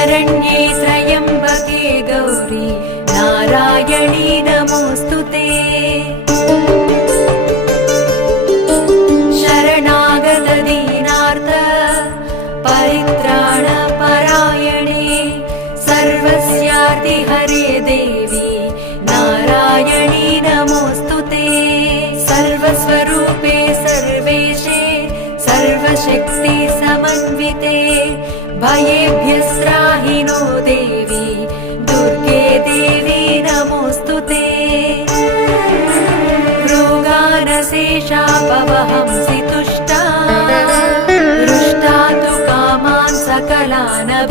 शरण्ये त्र्यम्बके गौरी नारायणी नमोऽस्तुते। शरणागत दीनार्थ परित्राणपरायणे सर्वस्यार्ति हरे देवी नारायणी नमोऽस्तुते। सर्वस्वरूपे सर्वेशे सर्वशक्ति समन्विते भयेभ्यस्त्राहि नो देवी दुर्गे देवी नमोऽस्तुते। रोगानशेषापवहंसि तुष्टा रुष्टा तु कामान् सकलान्